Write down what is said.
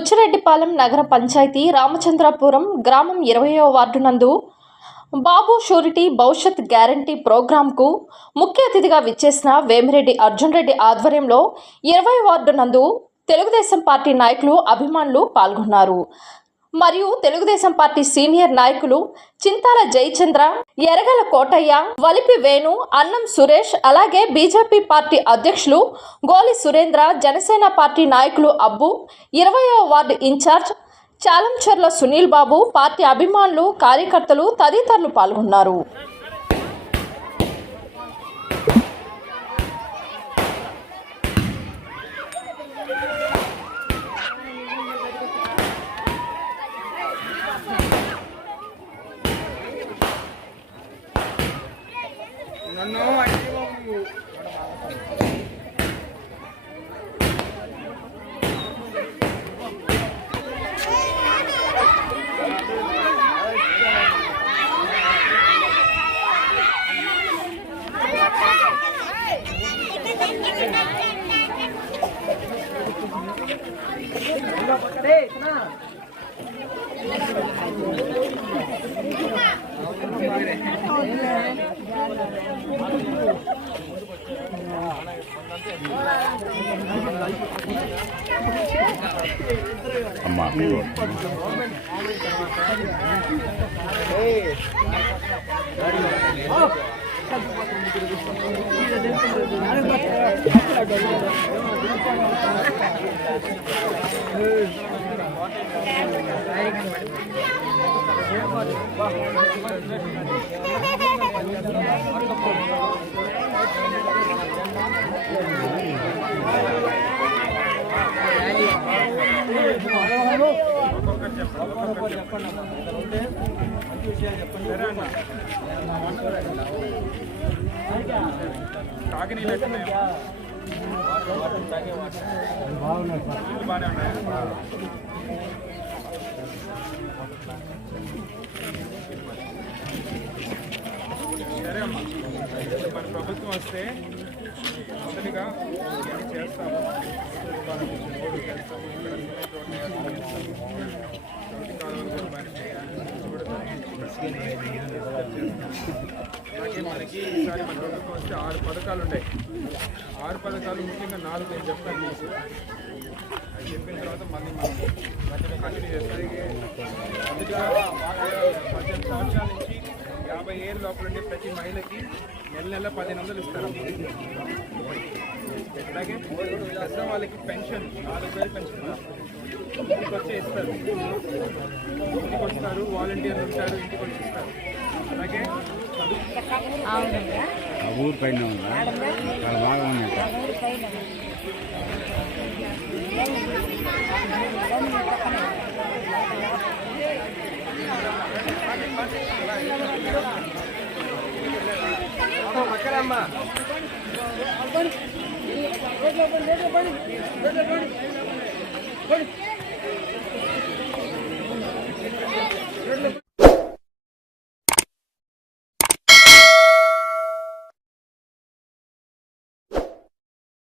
బుచ్చిరెడ్డిపాలెం నగర పంచాయతీ రామచంద్రపురం గ్రామం 20వ వార్డు నందు బాబు షూరిటీ భవిష్యత్ గ్యారంటీ ప్రోగ్రాంకు ముఖ్య అతిథిగా విచ్చేసిన వేమిరెడ్డి అర్జున్ రెడ్డి ఆధ్వర్యంలో 20వ వార్డు నందు తెలుగుదేశం పార్టీ నాయకులు అభిమానులు పాల్గొన్నారు. మరియు తెలుగుదేశం పార్టీ సీనియర్ నాయకులు చింతాల జయచంద్ర, ఎరగల కోటయ్య, వలిపి వేణు, అన్నం సురేష్, అలాగే బీజేపీ పార్టీ అధ్యక్షులు గోలి సురేంద్ర, జనసేన పార్టీ నాయకులు అబ్బు, 20వ వార్డు ఇన్ఛార్జ్ చాలంచర్ల సునీల్ బాబు, పార్టీ అభిమానులు, కార్యకర్తలు తదితరులు పాల్గొన్నారు. సరే అమ్మా, మన ప్రభుత్వం వస్తే మొదటిగా చేస్తాము. అలాగే మనకి ఈసారి మన ప్రభుత్వం వస్తే 6 పథకాలు ఉంటాయి. 6 పథకాలు ముఖ్యంగా 4 నేను చెప్తాను మీకు. అది చెప్పిన తర్వాత మళ్ళీ మనం కంటిన్యూ చేస్తాం. మొదటిగా 18 సంవత్సరాల నుంచి 50 ఏళ్ళ లోపల ఉండే ప్రతి మహిళకి నెల 1500 ఇస్తారు. అలాగే ప్రస్తుతం వాళ్ళకి పెన్షన్ 4000 పెన్షన్ ఇంటికి వచ్చే ఇస్తారు. ఇంటికి వస్తారు, వాలంటీర్లు ఉంటారు, ఇంటికి వచ్చి ఇస్తారు. అలాగే ఊరు పైన బాగా ఉన్నాయి. అమ్మా